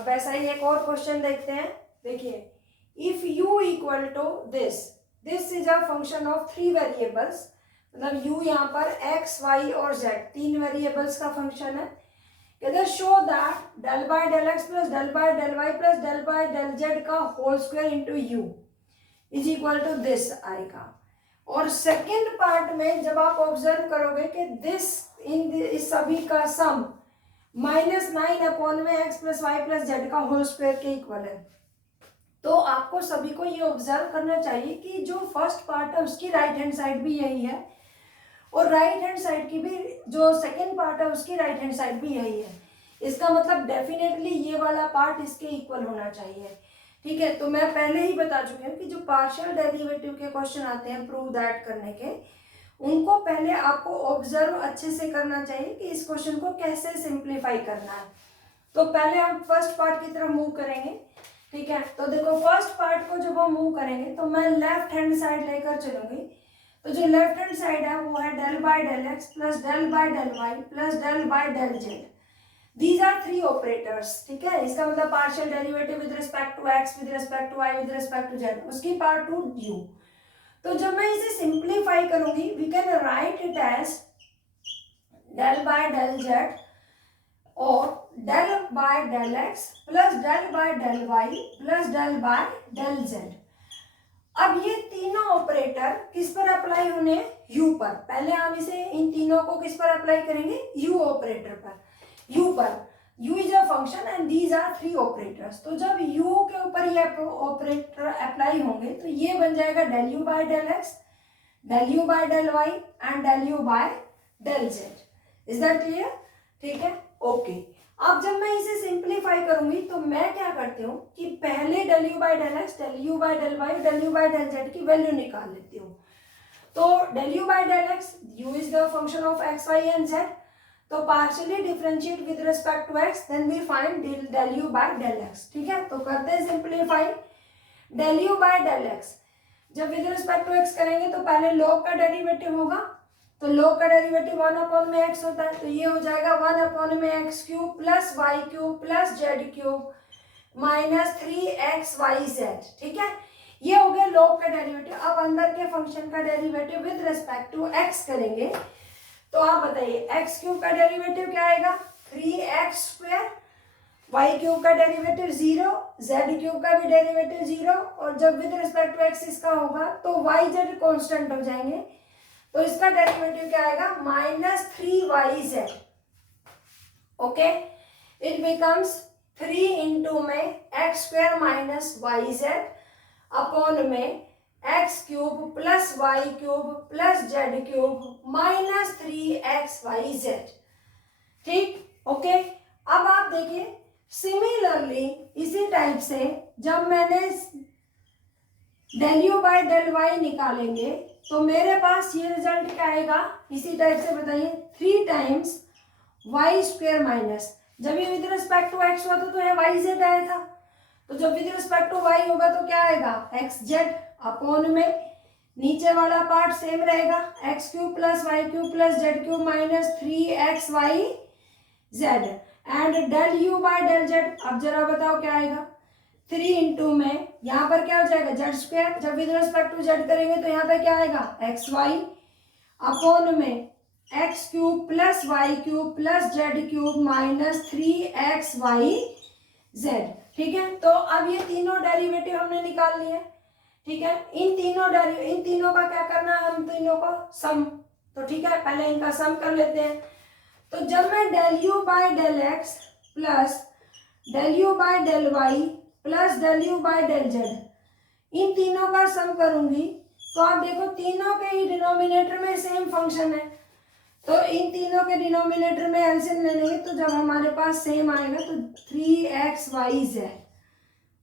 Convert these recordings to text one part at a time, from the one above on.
अब ऐसा ही एक और क्वेश्चन देखते हैं। देखिए, if u equal to this is a function of 3 variables, मतलब u यहाँ पर x, y और z 3 वेरिएबल्स का फंक्शन है। कहते show that del by del x plus del by del y plus del by del z का whole square into u is equal to this आएगा। और सेकेंड पार्ट में जब आप ऑब्जर्व करोगे कि दिस इस सभी का सम -9 अपॉन में x plus Y plus Z का होल स्क्वायर के इक्वल है, तो आपको सभी को ये ऑब्जर्व करना चाहिए कि जो फर्स्ट पार्ट है उसकी राइट हैंड साइड भी यही है और राइट हैंड साइड की भी जो सेकेंड पार्ट है उसकी राइट हैंड साइड भी यही है। इसका मतलब डेफिनेटली ये वाला पार्ट इसके इक्वल होना चाहिए। ठीक है, तो मैं पहले ही बता चुकी हूँ कि जो पार्शियल डेरिवेटिव के क्वेश्चन आते हैं प्रूव दैट करने के, उनको पहले आपको ऑब्जर्व अच्छे से करना चाहिए कि इस क्वेश्चन को कैसे सिंप्लीफाई करना है। तो पहले हम फर्स्ट पार्ट की तरफ मूव करेंगे। ठीक है, तो देखो फर्स्ट पार्ट को जब हम मूव करेंगे तो मैं लेफ्ट हैंड साइड लेकर चलूंगी। तो जो लेफ्ट हैंड साइड है वो है del by del x plus del by del y plus del by del z. These are 3 operators. ठीक है, इसका मतलब partial derivative with respect to x, with respect to y, with respect to z, उसकी part to u. तो जब मैं इसे simplify करूंगी we can write it as del by del z और del by del x plus del by del y plus del by del z. अब ये तीनों ऑपरेटर किस पर अप्लाई होने हैं? यू पर। पहले हम इसे इन तीनों को किस पर अप्लाई करेंगे? यू ऑपरेटर पर। यू पर, u is a function and these are 3 operators. तो जब यू के ऊपर ये ऑपरेटर अप्लाई होंगे तो ये बन जाएगा del u by del x, del u by del y and del u by del z. Is that clear? ठीक है, ओके। अब जब मैं इसे सिंप्लीफाई करूंगी तो मैं क्या करती हूँ कि पहले del u by del x, del u by del Y, del u by del z की वैल्यू निकाल लेती हूँ। तो del u by del x, u is the function of x y and z, तो partially differentiate with respect to x, then we find del u by del x. ठीक है, तो करते हैं simplify. Del u by del x जब with respect to x करेंगे तो पहले लॉग का डेरिवेटिव होगा, तो लॉग का डेरिवेटिव 1 अपॉन में एक्स होता है, तो ये हो जाएगा 1 अपॉन में x cube plus y cube plus z cube minus 3xyz। ठीक है, ये हो गया लॉग का डेरिवेटिव। अब अंदर के फंक्शन का derivative with respect to x करेंगे, तो आप बताइए एक्स क्यूब का डेरिवेटिव क्या आएगा? 3x², वाई क्यूब का डेरिवेटिव 0, जेड क्यूब का भी डेरिवेटिव 0, और जब विद रिस्पेक्ट टू एक्स इसका होगा तो वाई जेड कॉन्स्टेंट हो जाएंगे, तो इसका डेरिवेटिव क्या आएगा? -3yz। Okay, it becomes 3 into में x² माइनस yz अपॉन में x cube plus y cube plus z cube minus 3xyz। ठीक, ओके। अब आप देखिए सिमिलरली इसी टाइप से जब मैंने del u by del y निकालेंगे तो मेरे पास ये रिजल्ट क्या आएगा? इसी टाइप से बताइए 3 टाइम्स y² माइनस, जब ये विद रिस्पेक्ट टू एक्स हुआ तो है yz आया था, तो जब विद रिस्पेक्ट टू y होगा तो क्या आएगा? xz अपॉन में नीचे वाला पार्ट सेम रहेगा, x cube plus y cube plus z cube minus 3xyz and del u by del z. अब जरा बताओ क्या आएगा? 3 इंटू में यहाँ पर क्या हो जाएगा? z², जब विद रिस्पेक्ट टू जेड करेंगे तो यहाँ पे क्या आएगा? xy अपॉन में x cube plus y cube plus z cube minus 3xyz। ठीक है, तो अब ये तीनों डेरिवेटिव हमने निकाल लिए। ठीक है, इन तीनों का क्या करना है? हम तीनों का सम। तो ठीक है, पहले इनका सम कर लेते हैं। तो जब मैं del u by del x plus del u by del y plus del u by del z इन तीनों का सम करूंगी तो आप देखो तीनों के ही डिनोमिनेटर में सेम फंक्शन है, तो इन तीनों के डिनोमिनेटर में एलसीएम ले लेंगे तो जब हमारे पास सेम आएगा तो 3xyz।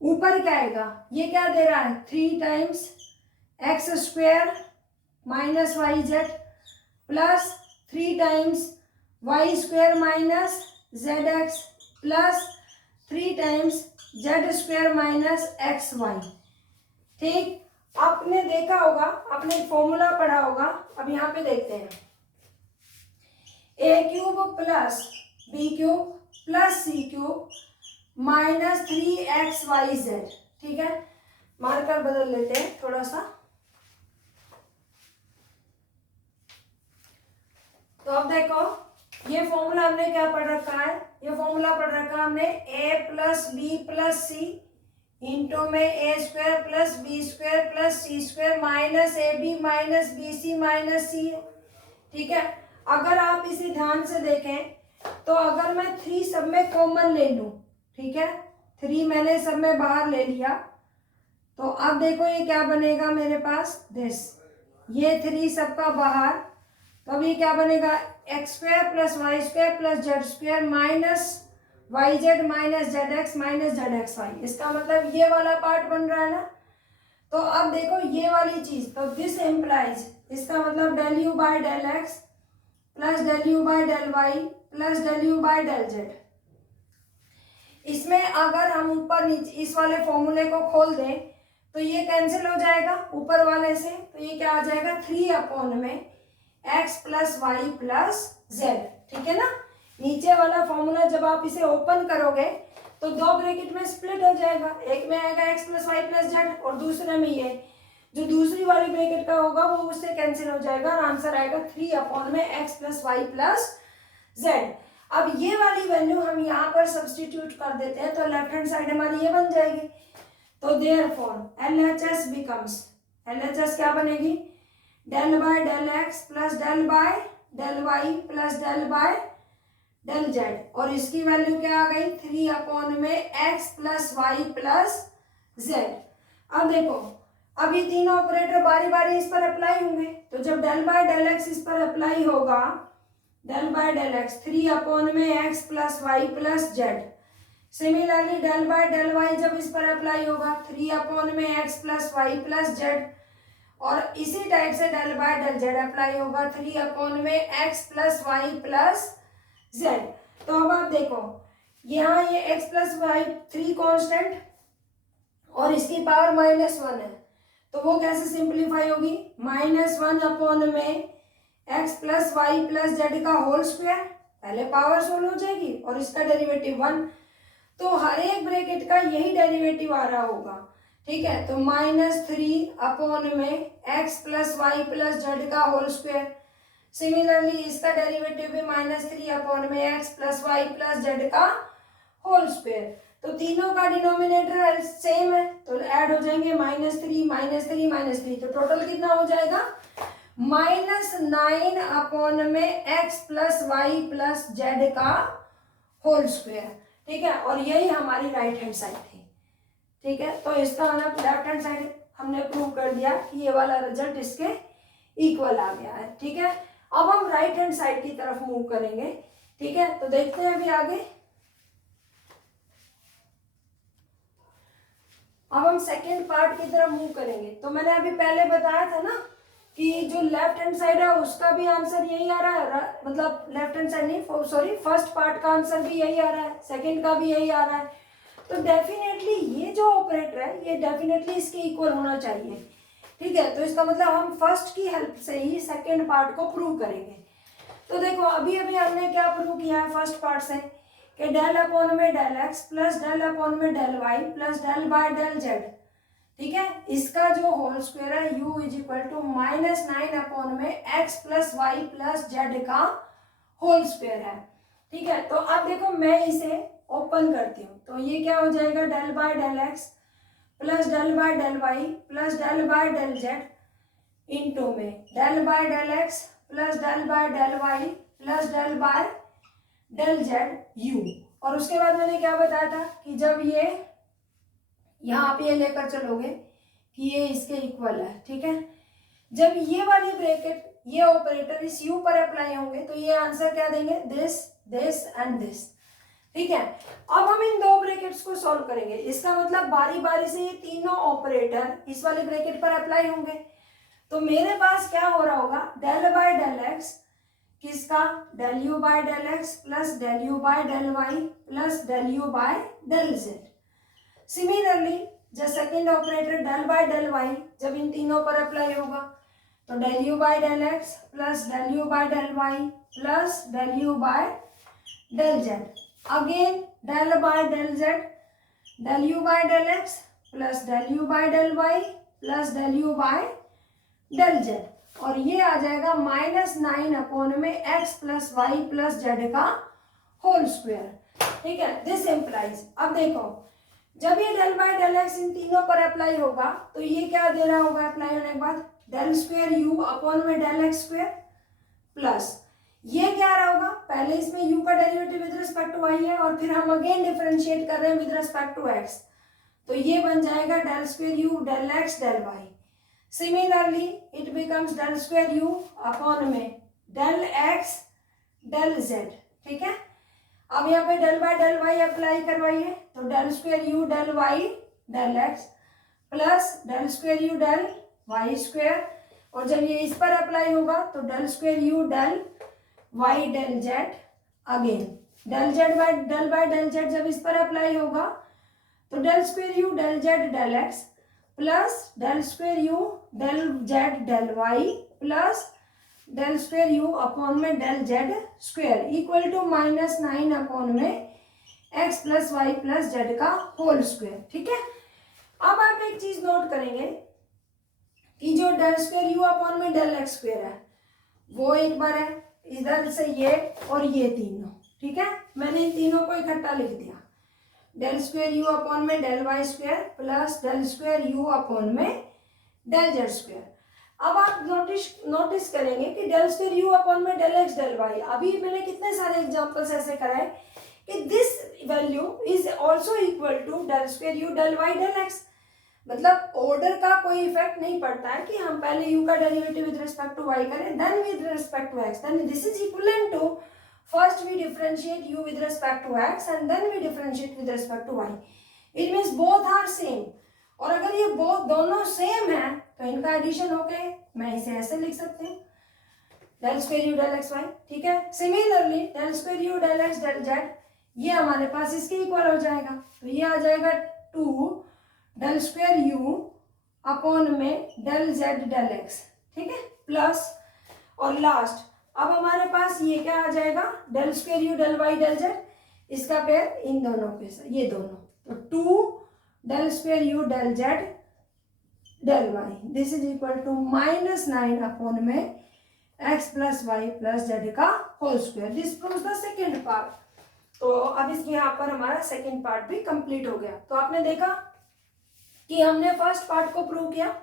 ऊपर क्या आएगा? ये क्या दे रहा है? 3 times x² minus yz plus 3 times y² minus zx plus 3 times z² minus xy। ठीक, आपने देखा होगा, आपने फॉर्मूला पढ़ा होगा। अब यहाँ पे देखते हैं, a³ plus b³ plus c³ minus 3xyz। ठीक है, मार्कर बदल लेते हैं थोड़ा सा। तो अब देखो ये फॉर्मूला हमने क्या पढ़ रखा है, ये फॉर्मूला पढ़ रखा है हमने a plus b plus c into में a square plus b square plus c square minus a b minus b c minus c. ठीक है, अगर आप इसे ध्यान से देखें तो अगर मैं 3 सब में कॉमन ले लूं, ठीक है, 3 मैंने सब में बाहर ले लिया, तो अब देखो ये क्या बनेगा मेरे पास, दिस, ये 3 सबका बाहर, तो अब ये क्या बनेगा, x square plus y square plus z square minus y z minus z x minus z x y. इसका मतलब ये वाला पार्ट बन रहा है ना। तो अब देखो ये वाली चीज, तो दिस इम्प्लाइज, इसका मतलब del u by del x plus del u by del y plus del u by del z. इसमें अगर हम ऊपर नीचे इस वाले फॉर्मूले को खोल दें तो ये कैंसिल हो जाएगा ऊपर वाले से, तो ये क्या आ जाएगा 3 अपॉन में x plus Y plus z. ठीक है ना, नीचे वाला फॉर्मूला जब आप इसे ओपन करोगे तो 2 ब्रैकेट में स्प्लिट हो जाएगा, एक में आएगा x plus Y plus z और दूसरे में ये जो दूसरी वाली ब्रैकेट का होगा वो उससे कैंसिल हो जाएगा और आंसर आएगा 3 अपॉन में x plus Y plus z. अब ये वाली वैल्यू हम यहाँ पर सब्सटीट्यूट कर देते हैं तो लेफ्ट हैंड साइड हमारी ये बन जाएगी। तो देयरफॉर LHS बिकम्स, LHS क्या बनेगी, del by del x plus del by del y plus del by del z, और इसकी वैल्यू क्या आ गई 3 अपॉन में x plus Y plus z. अब देखो अब ये तीनों ऑपरेटर बारी बारी इस पर अप्लाई होंगे, तो जब डेल बाय डेल एक्स इस पर अप्लाई होगा, del by del x 3 upon में x plus Y plus z, similarly del by del y जब इस पर अप्लाई होगा 3 अपॉन में x plus Y plus z, और इसी टाइप से del by del z apply होगा 3 अपॉन में x plus Y plus z. तो अब आप देखो यहाँ ये एक्स प्लस वाई 3 कॉन्स्टेंट और इसकी पावर -1 है, तो वो कैसे सिंप्लीफाई होगी, -1 अपॉन में x plus Y plus Z का होल स्क्वायर, पहले पावर सोल्व हो जाएगी और इसका डेरिवेटिव 1, तो हर एक ब्रैकेट का यही डेरिवेटिव आ रहा होगा। ठीक है, तो -3 अपॉन में x plus Y plus Z का होल स्क्वायर, सिमिलरली इसका डेरिवेटिव भी -3 अपॉन में x plus Y plus Z का होल स्क्वायर। तो तीनों का डिनोमिनेटर सेम है तो ऐड हो जाएंगे -3 -3 -3, तो टोटल कितना हो जाएगा -9 अपॉन में x plus Y plus Z का होल स्क्वायर। ठीक है, और यही हमारी राइट हैंड साइड थी। ठीक है, तो इसका मतलब लेफ्ट हैंड साइड हमने प्रूव कर दिया कि ये वाला रिजल्ट इसके इक्वल आ गया है। ठीक है, अब हम राइट हैंड साइड की तरफ मूव करेंगे। ठीक है, तो देखते हैं अभी आगे। अब हम सेकेंड पार्ट की तरफ मूव करेंगे। तो मैंने अभी पहले बताया था ना कि जो लेफ्ट हैंड साइड है उसका भी आंसर यही आ रहा है, मतलब लेफ्ट हैंड साइड नहीं, सॉरी, फर्स्ट पार्ट का आंसर भी यही आ रहा है, सेकंड का भी यही आ रहा है, तो डेफिनेटली ये जो ऑपरेटर है ये डेफिनेटली इसके इक्वल होना चाहिए। ठीक है, तो इसका मतलब हम फर्स्ट की हेल्प से ही सेकंड पार्ट को प्रूव करेंगे। तो देखो अभी अभी हमने क्या प्रूव किया है फर्स्ट पार्ट से कि डेल अपॉन में del x plus del upon में del y plus del by del z. ठीक है, इसका जो होल स्क्वायर है u is equal to -9 upon में x plus Y plus Z का होल स्क्वायर है। ठीक है, तो अब देखो मैं इसे ओपन करती हूँ, तो ये क्या हो जाएगा del by del x plus del by del y plus del by del z into में del by del x plus del by del y plus del by del z u. और उसके बाद मैंने क्या बताया था कि जब ये यहाँ आप ये लेकर चलोगे कि ये इसके इक्वल है। ठीक है, जब ये वाली ब्रैकेट ये ऑपरेटर इस u पर अप्लाई होंगे तो ये आंसर क्या देंगे, दिस दिस एंड दिस। ठीक है, अब हम इन दो ब्रैकेट्स को सॉल्व करेंगे, इसका मतलब बारी बारी से ये तीनों ऑपरेटर इस वाले ब्रैकेट पर अप्लाई होंगे। तो मेरे पास क्या हो रहा होगा, डेल बाय डेल एक्स किसका, del u by del x plus del u by del y plus del u by del z. Similarly जो second operator del by del y जब इन तीनों पर अप्लाई होगा तो del u by del x plus del u by del y plus del u by del z. Again del by del Z, del u by del x plus del u by del y plus del u by del z, और ये आ जाएगा -9 upon में x plus Y plus Z का whole square. ठीक है, this implies, अब देखो जब ये डेल बाय डेल एक्स इन तीनों पर अप्लाई होगा तो ये क्या दे रहा होगा अप्लाई होने के बाद, डेल स्क्वायर यू अपॉन में डेल एक्स स्क्वायर प्लस ये क्या आ रहा होगा, पहले इसमें u का derivative with respect to y है और फिर हम अगेन डिफरेंशिएट कर रहे हैं विद रिस्पेक्ट टू x, तो ये बन जाएगा del square u del x del y। Similarly it becomes del square u upon में डेल x डेल z। ठीक है, अब यहाँ पे del by del y apply करवाइए, तो del square u del y del x plus del square u del y square, और जब ये इस पर अप्लाई होगा तो del square u del y del z, again del by del z जब इस पर अप्लाई होगा तो del square u del z del x plus del square u del z del y plus del square u upon में del z square equal to -9 upon में x plus Y plus Z का whole square. ठीक है, अब आप एक चीज note करेंगे कि जो डेल स्क्वायर u अपॉन में डेल x स्क्वायर है वो एक बार है इधर से ये और ये तीनों। ठीक है, मैंने इन तीनों को इकट्ठा लिख दिया, डेल स्क्वायर u अपॉन में del y square plus del square u upon में डेल जेड स्क्वायर। अब आप नोटिस करेंगे कि डेल स्क्वायर u अपॉन में डेल एक्स डेल वाई, अभी मैंने कितने सारे एग्जांपल्स ऐसे कराए कि this value is also equal to del square u del Y del x, मतलब ऑर्डर का कोई इफेक्ट नहीं पड़ता है कि हम पहले u का derivative with respect to y करें then with respect to x, then this is equivalent to first we differentiate u with respect to x and then we differentiate with respect to y, it means both are same. और अगर ये both दोनों same है तो इनका addition होके मैं इसे ऐसे लिख सकती हूँ, del square u del x y. ठीक है, similarly del square u del x del z ये हमारे पास इसके इक्वल हो जाएगा, तो ये आ जाएगा 2 डेल स्क्वायर u अपॉन में डेल जेड डेल एक्स। ठीक है, प्लस और लास्ट अब हमारे पास ये क्या आ जाएगा, del square u del Y del Z, इसका पेयर इन दोनों के साथ ये दोनों, तो 2 del square u del Z del Y, this is equal to -9 upon में x plus Y plus Z का whole square. This proves the second part. तो अब इसमें यहाँ पर हमारा सेकेंड पार्ट भी कंप्लीट हो गया। तो आपने देखा कि हमने फर्स्ट पार्ट को प्रूव किया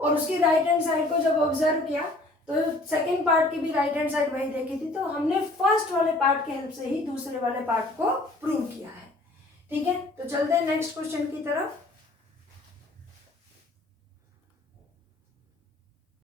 और उसकी राइट हैंड साइड को जब ऑब्जर्व किया तो सेकेंड पार्ट की भी राइट हैंड साइड वही देखी थी, तो हमने फर्स्ट वाले पार्ट के हेल्प से ही दूसरे वाले पार्ट को प्रूव किया है। ठीक है, तो चलते हैं नेक्स्ट क्वेश्चन की तरफ।